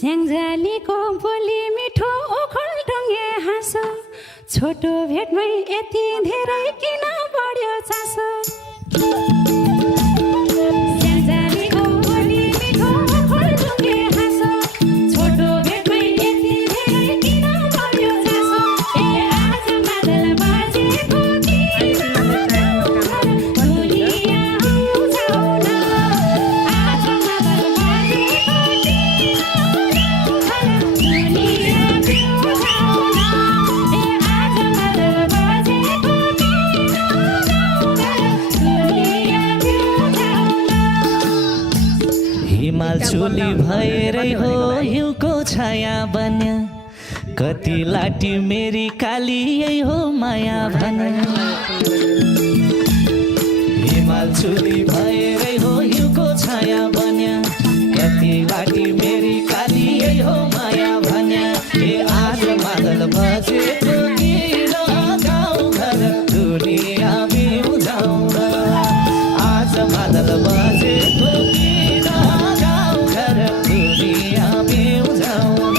स्याङ्जालीको बोली मिठो ओखल ढुङ्गे हाँसो छोटो भेटमै यति धेरै किन बढ्यो चासो स्याङ्जालीको बोली मिठो ओखल ढुङ्गे हाँसो छोटो भेटमै यति धेरै किन बढ्यो चासो ए आज मादल बाजेको किन दुनिया उजाउन आज मादल बाजेको हिमाल चोली भएरै हो हिउँको छाया बन्या कति लाटी मेरी काली यही हो माया भन्या हिमाल चोली भएरै हो हिउँको छाया बन्या कति लाटी मेरी काली यही हो माया भन्या ए आज मादल बजेको किन गाउँ घर दुनिया बिउजाउन आज मादल बजेको किन गाउँ घर दुनिया बिउजाउन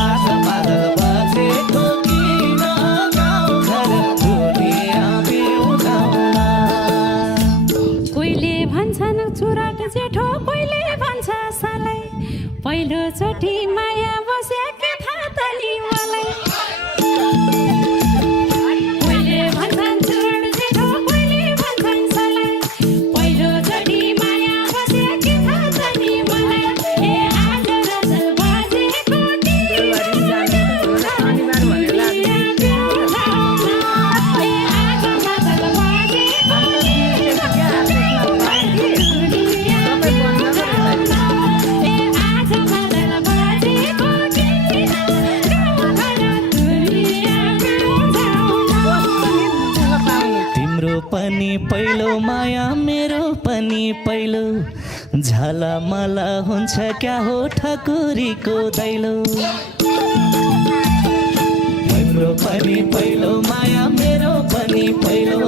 आज मादल बजेको किन गाउँ घर दुनिया बिउजाउन कोहीले भन्छन् चुरट जेठो कोहीले भन्छ सालाई पहिलोचोटि माया बस्याके थाहा त नि मलाई कोहीले भन्छन् चुरट जेठो कोहीले भन्छन् सालाई पहिलोचोटि माया बस्याके थाहा त नि मलाई ए आज मादल बजेको तिम्रो पनि पहिलो माया मेरो पनि पहिलो झलमल हुन्छ क्या हो ठकुरीको दैलो तिम्रो पनि पहिलो माया मेरो पनि पहिलो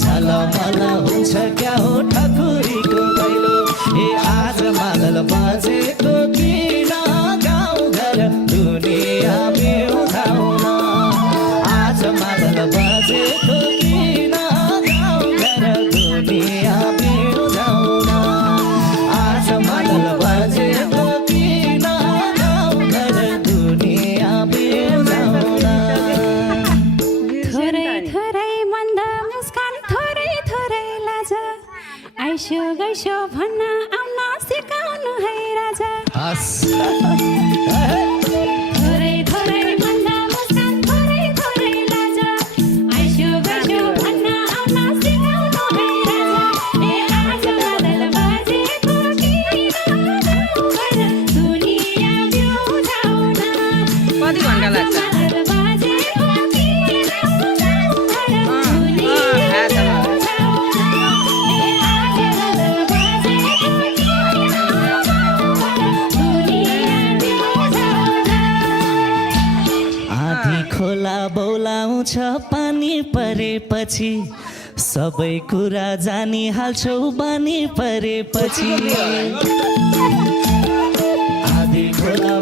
झलमल हुन्छ क्या हो ठकुरीको दैलो ए आज मादल बजेको किन गाउँ घर दुनिया बिउजाउन आज मादल बजेको किन गाउँ घर दुनिया बिउजाउन आज मादल बजेको किन गाउँ घर दुनिया बिउजाउन थोरै थोरै मन्द मुस्कान थोरै थोरै लाज आइसो गइसो भन्न आउन सिकाउनु है राजा थोरै थोरै मन्द मुस्कान थोरै थोरै लाज आइसो गइसो भन्न आउन सिकाउनु है राजा ए आज मादल बजेको किन गाउँ घर दुनिया बिउजाउन कति घन्टा लाग्छ मादल बजेको किन गाउँ घर दुनिया आधी खोला बौलाउँछ पानी परेपछि सबै कुरा जानी हाल्छौ बानी परेपछि आधी खोला